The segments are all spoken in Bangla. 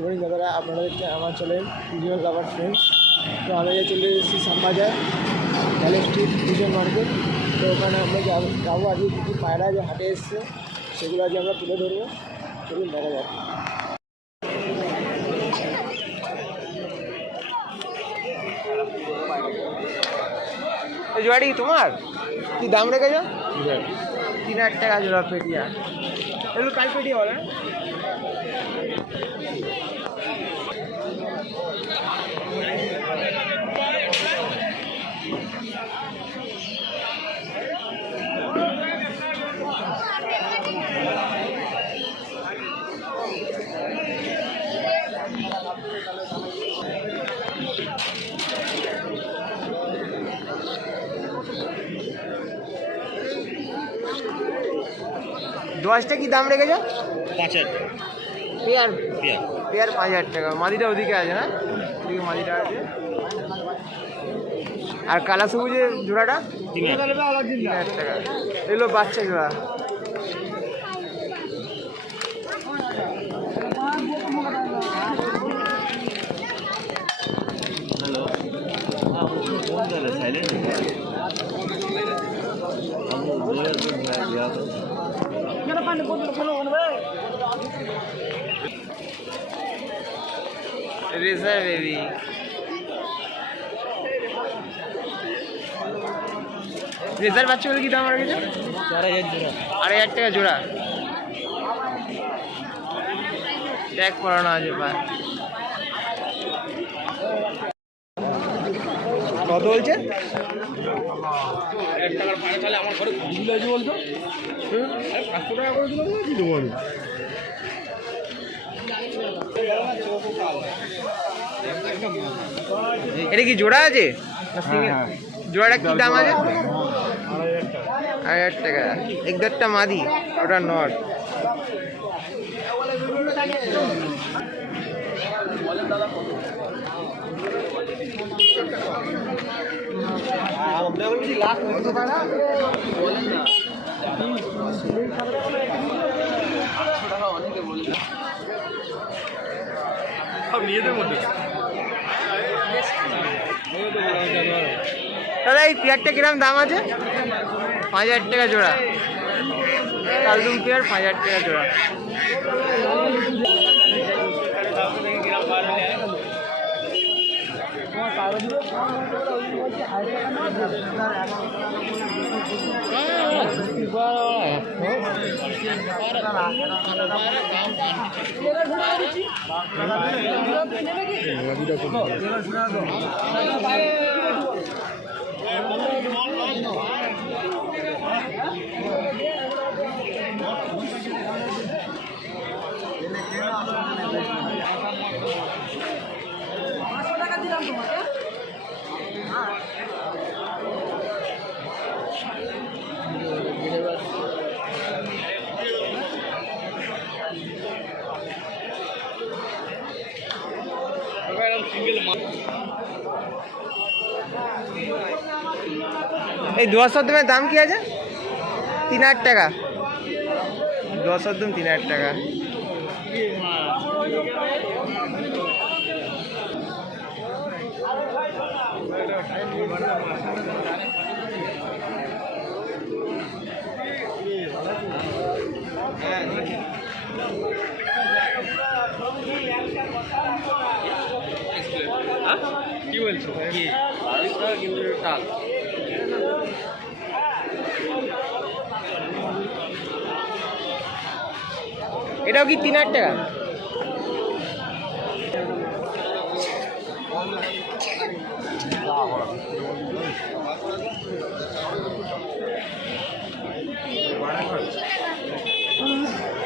গুড মর্নিং দাদারা, আপনারা দেখছেন আমার চ্যানেল ভিজুয়াল লাভার ফ্রেন্ডস। তো আমি চলে এসেছি Shyambazar valley street vision market. তো ওখানে আমরা যাবো আজকে কিছু পায়রা যে হাটে এসছে সেগুলো আজকে আমরা তুলে ধরবো। চলুন দেখা যাক। এই জোড়াটি তোমার কি দাম রেখেছ? 3000 টাকা জোড়া পেটিয়া। এগুলো কাল পেটিয়া বলে না? দশটা কি দাম রেখেছ? 5000 পেয়ার পেয়ার 5000 টাকা। মাদিটা ওদিকে আছে না? ওদিকে মাদিটা আছে। আর কালা সবুজের জোড়াটা 3000 টাকা। এগুলো বাচ্চা জোড়া। রেজার বেবি রেজার বাচ্চাগুলো কি দাম রেখেছে? 4000 টাকা জোড়া। ট্যাগ করানো আছে পা। কত বলছে? 1000 টাকার পায়রা তাহলে আমার ঘরে ঘুরলে আছে বলছো? 500 টাকা করে দিলে কি দেবো আমি? এটা কি জোড়া আছে? জোড়াটা কি দাম আছে? 2000 টাকা। এক দেড়টা মাদি, ওটা নট। দাদা এই পেয়ারটা কিরম দাম আছে? 5000 টাকা জোড়া। কালদুম পেয়ার 5000 টাকা জোড়া। এই 10 দাম কি আছে? 3000 টাকা। 10 3000 টাকা। কি বলছো? কিন্তু টাল এটাও কি 3000 টাকা?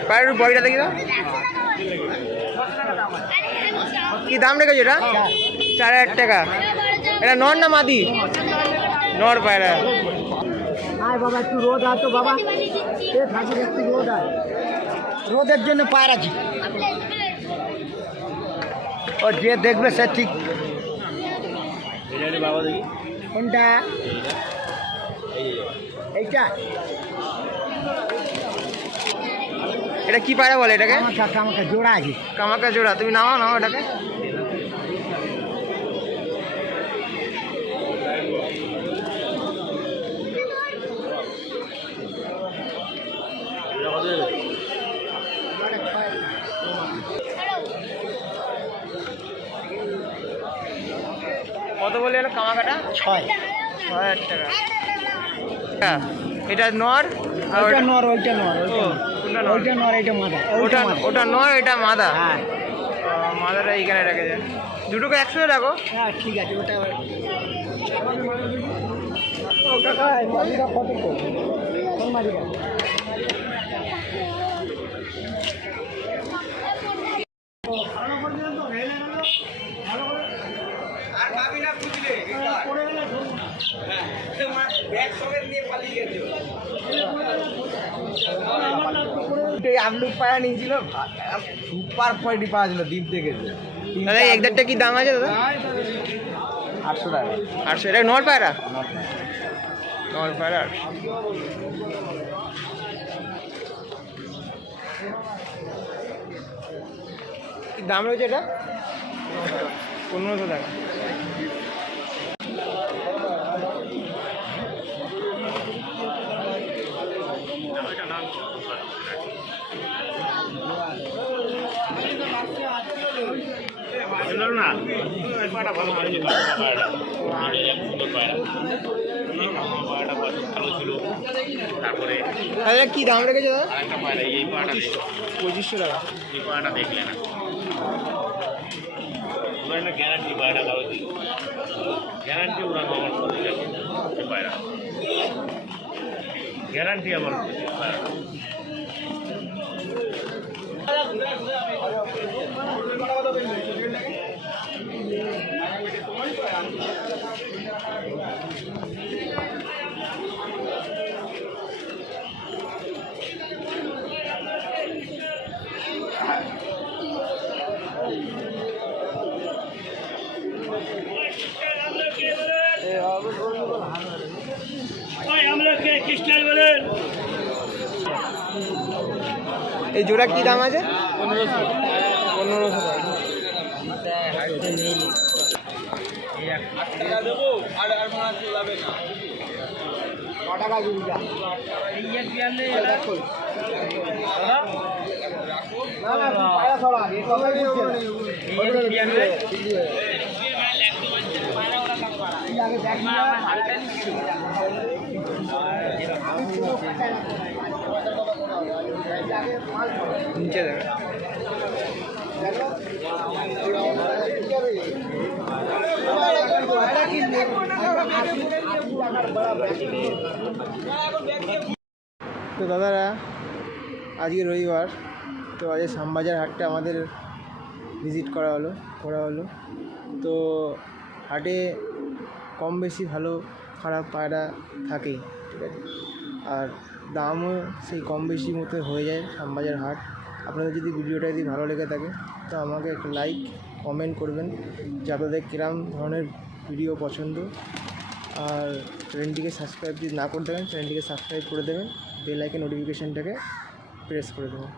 পায়ের বডিটা দেখি দাও। কি দাম রেখেছো এটা? 4000 টাকা। এটা নর না মাদি? নর পায়রা। আয় বাবা একটু রোদ আয় তো বাবা, একটু রোদ আয়, রোদের জন্য পায়রা কি ও যে দেখবে সে ঠিক। বাবা দেখি কোনটা? এইটা এটা কি পায়রা বলে এটাকে? কামাকা জোড়া আছে। কামাকা জোড়া। তুমি নামাও এটাকে। কত বলে এলো কামাকাটা? 6,000 টাকা। এটা নর আর ওইটা নর, ওইটা নর, ও, কোনটা নর? ওইটা নর, এটা মাদা। ওটা নর, এটা মাদা। হ্যাঁ মাদাটা এইখানে রেখেছে। দুটোকে একসাথে রাখো। হ্যাঁ ঠিক আছে। ওটা ও কাকা মাদিটা কত করে? কোন মাদিটা? আমলুক পায়া নিয়েছিল, সুপার কোয়ালিটি পাওয়া ছিল দ্বীপ থেকে। দাদা এই একদারটা কি দাম আছে দাদা? 800 টাকা। 800। এটা নর পায়রা? নর পায়রা 800। কি দাম রয়েছে এটা? 1500 টাকা। তারপরে দাদা কি দাম রেখেছে দাদা? আরেকটা পায়রা, এই পায়রাটা দেখো, 2500 টাকা। এই পায়রাটা দেখলে না, ওরা না গ্যারান্টি পায়রা কাগজ গ্যারান্টি উড়ানো আমার সাথে দেখো, এই পায়রা গ্যারান্টি আমার পায়রা। এই জোড়া কি দাম আছে? 1500। 1500 টাকা। নিচে দেবে। তো দাদারা আজকে রবিবার, তো আজকে শ্যামবাজার হাটটা আমাদের ভিজিট করা হলো। তো হাটে কম বেশি ভালো খারাপ পায়রা থাকেই, ঠিক আছে, আর দামও সেই কম বেশি মতো হয়ে যায় শ্যামবাজার হাট। আপনাদের যদি ভিডিওটা যদি ভালো লেগে থাকে তো আমাকে একটা লাইক কমেন্ট করবেন যে আপনাদের কিরম ধরনের ভিডিও পছন্দ, আর চ্যানেলটিকে সাবস্ক্রাইব যদি না করে থাকেন চ্যানেলটিকে সাবস্ক্রাইব করে দেবেন, বেল আইকন নোটিফিকেশানটাকে প্রেস করে দেবেন।